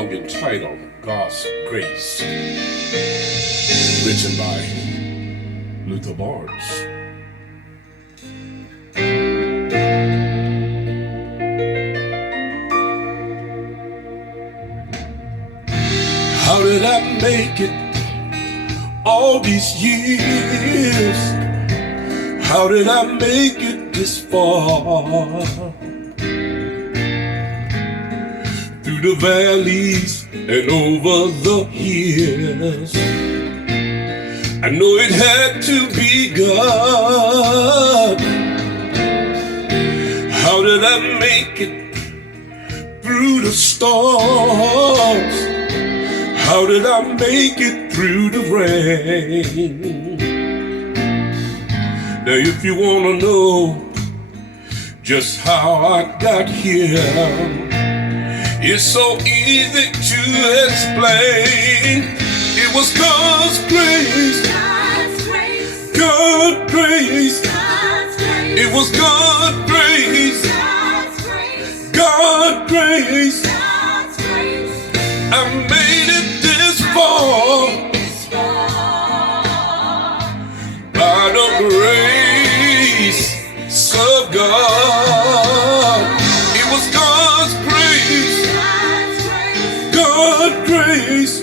song entitled God's Grace, written by Luther Barnes. How did I make it all these years? How did I make it this far? Through the valleys and over the hills, I know it had to be God. How did I make it through the storms? How did I make it through the rain? Now if you wanna know just how I got here, it's so easy to explain. It was God's grace, God's grace, God's grace, God's grace. It was God's grace, God's grace, God's grace, God's grace. I made it this far by the grace of God. It was God's grace, God's grace.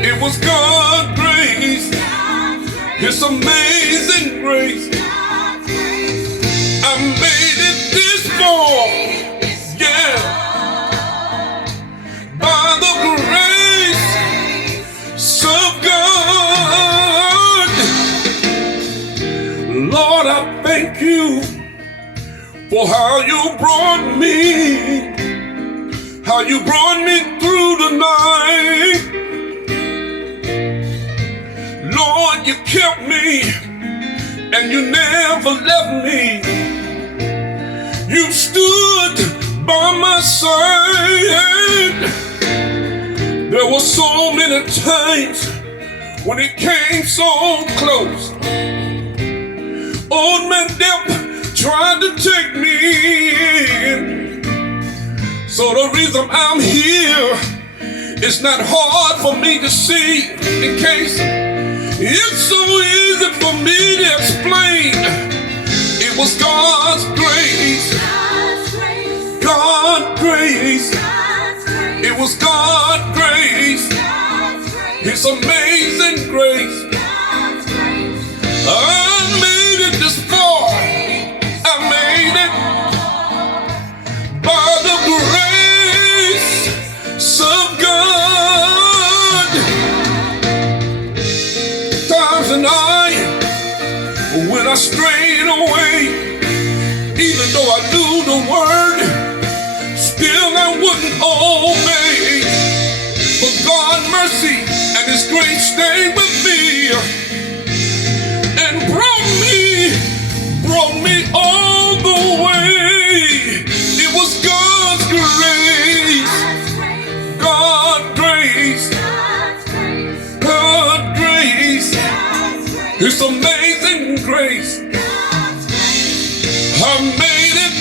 It was God's grace, His amazing grace. I made it this far, yeah, by the grace of God. Lord, I thank you for how you brought me through the night. Lord, you kept me and you never left me. You stood by my side. There were so many times when it came so close. Old man Death tried to take me in. So the reason I'm here, it's not hard for me to see, in case it's so easy for me to explain. It was God's grace, God's grace. It was God's grace, His amazing grace. I made it this far. I made it by the grace of God. Times and when I strayed away, even though I knew the word, still I wouldn't obey. But God's mercy and His grace stayed with me and brought me all the way. It was God's grace, God's grace, God's grace, His amazing grace. I made it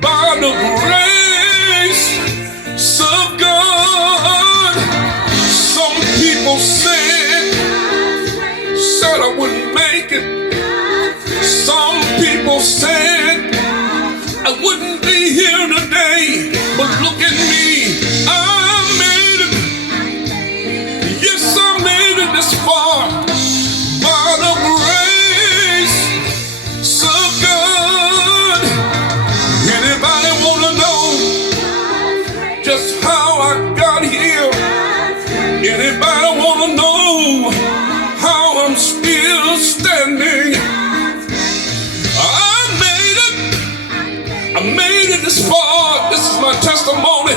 by the grace of God. Some people said I wouldn't make it. Some people said I wouldn't be here today. But look at me, I made it. Yes, I made it this far by the grace of God. Anybody wanna know just how I got here? Anybody wanna know how I'm still standing? I made it this far. This is my testimony.